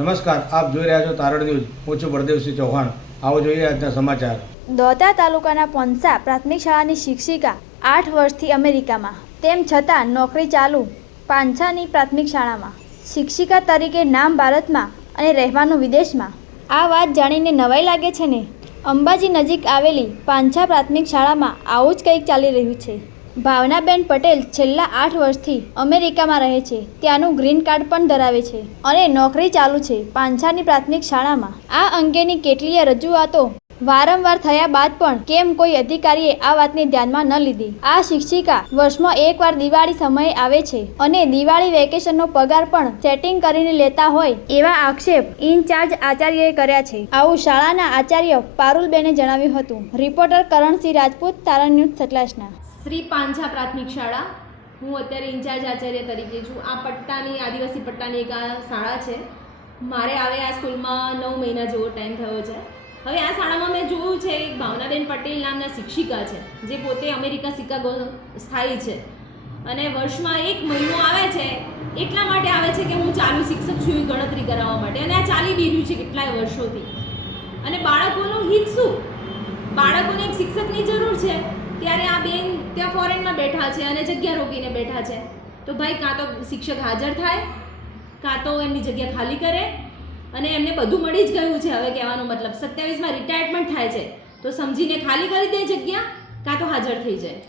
નમસ્કાર, આપ જોઈ રહ્યા છો તારણ ન્યૂઝ. હું છું બળદેવસિંહ ચૌહાણ. આવો જોઈએ આજના સમાચાર. દોતા તાલુકાના પોંસા પ્રાથમિક શાળાની શિક્ષિકા 8 વર્ષથી અમેરિકામાં, તેમ છતાં નોકરી ચાલુ પાંછાની પ્રાથમિક શાળામાં. શિક્ષિકા તરીકે નામ ભારતમાં અને રહેવાનું વિદેશમાં. આ વાત જાણીને નવાઈ લાગે છે ને? અંબાજી નજીક આવેલી પાંછા પ્રાથમિક શાળામાં આવું જ કંઈક ચાલી રહ્યું છે. ભાવનાબેન પટેલ છેલ્લા 8 વર્ષથી અમેરિકામાં રહે છે. ત્યાંનું ગ્રીન કાર્ડ પણ ધરાવે છે અને નોકરી ચાલુ છે પાંછાની પ્રાથમિક શાળામાં. આ અંગેની કેટલીય રજૂઆતો વારંવાર થયા બાદ પણ કેમ કોઈ અધિકારીએ આ વાતને ધ્યાનમાં ન લીધી? આ શિક્ષિકા વર્ષમાં એકવાર દિવાળી સમયે આવે છે અને દિવાળી વેકેશનનો પગાર પણ સેટિંગ કરીને લેતા હોય એવા આક્ષેપ ઇન્ચાર્જ આચાર્યએ કર્યા છે. આવું શાળાના આચાર્ય પારુલબેને જણાવ્યું હતું. રિપોર્ટર કરણસિંહ રાજપૂત, તારણ ન્યૂઝ, સતલાસના. શ્રી પાંછા પ્રાથમિક શાળા. હું અત્યારે ઇન્ચાર્જ આચાર્ય તરીકે છું. આ પટ્ટાની આદિવાસી પટ્ટાની એક આ શાળા છે. મારે આવે આ સ્કૂલમાં 9 મહિના જેવો ટાઈમ થયો છે. હવે આ શાળામાં મેં જોયું છે એક ભાવનાબેન પટેલ નામના શિક્ષિકા છે જે પોતે અમેરિકા શિકાગો સ્થાયી છે અને વર્ષમાં 1 મહિનો આવે છે. એટલા માટે આવે છે કે હું ચાલુ શિક્ષક છું એ ગણતરી કરાવવા માટે, અને આ ચાલી બી રહ્યું છે કેટલાય વર્ષોથી. અને બાળકોનું હિત શું? બાળકોને એક શિક્ષકની જરૂર છે, ત્યારે આ બેન ત્યાં ફોરેનમાં બેઠા છે અને જગ્યા રોકીને બેઠા છે. તો ભાઈ, કાં તો શિક્ષક હાજર થાય, કાં તો એમની જગ્યા ખાલી કરે. અને એમને બધું મળી જ ગયું છે. હવે કહેવાનો મતલબ 27માં રિટાયરમેન્ટ થાય છે, તો સમજીને ખાલી કરી દે જગ્યા, કાં તો હાજર થઈ જાય.